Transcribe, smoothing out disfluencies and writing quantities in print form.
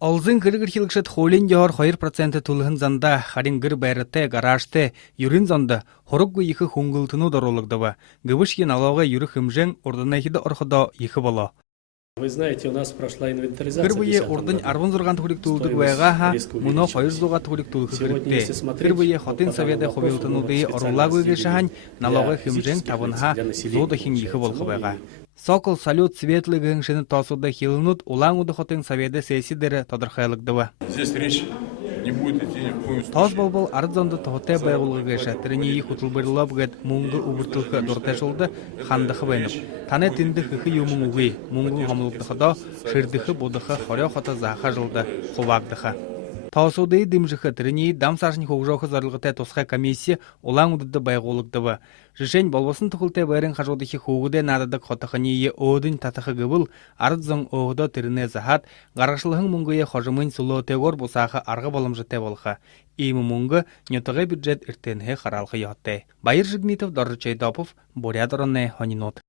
Олзын кыргыр хилгшет холин жор 2% тулхын занда харингыр байрате гаражте юрин занда хорогго ихы хунгылтыну дорологдава. Гыбышки налога юры хымжен ордынахида орходо ихы боло. Вы знаете, у нас прошла инвентаризация. Кырбые ордын арвын зорган тухлик тулдык байгаха, муно 200 тухлик тулхы кырыкте. Кырбые хотын соведе ховилтынуды орулагы гешахань налога хымжен табынха зода хин ихы болхы байга. Сокол салют светлый гэншины тосуда хилнут улангуды хотын соведе сессидері тодырхайлыгдыва. Здесь речь не будет идти ни в коем случае. Тос болбол арзонды тоғыте байғылғы гэша, тіріне ей құтылбырылап гэд мұңғы ұбыртылқы дұрташылды хандықы байнып. Таны тінді хықы юмың ұғы, мұңғы ғамылықтықыда шырдықы бодықы хорё хота заха жылды құвагдықы. Таусуды дымжықы тіріне дамсашын хоғжоқы зарылғытай тосқа комиссия олаң ұдыды байғылықтывы. Жишень болбосын тұқылтай байрын қажудықы хоғыдай нададық хотықыне е оғдың татықы гыбыл, арыдзың оғыда тіріне захат, ғарғышылығың мұңғыя қожымын сұлы тегор бұсақы арғы болымжы теболқы. Иймі мұңғы нетіғай бюджет үртенге қаралқы яқтай. Байыр Жигнитов, Доржичай Допов, Борядырынне, Хонинот.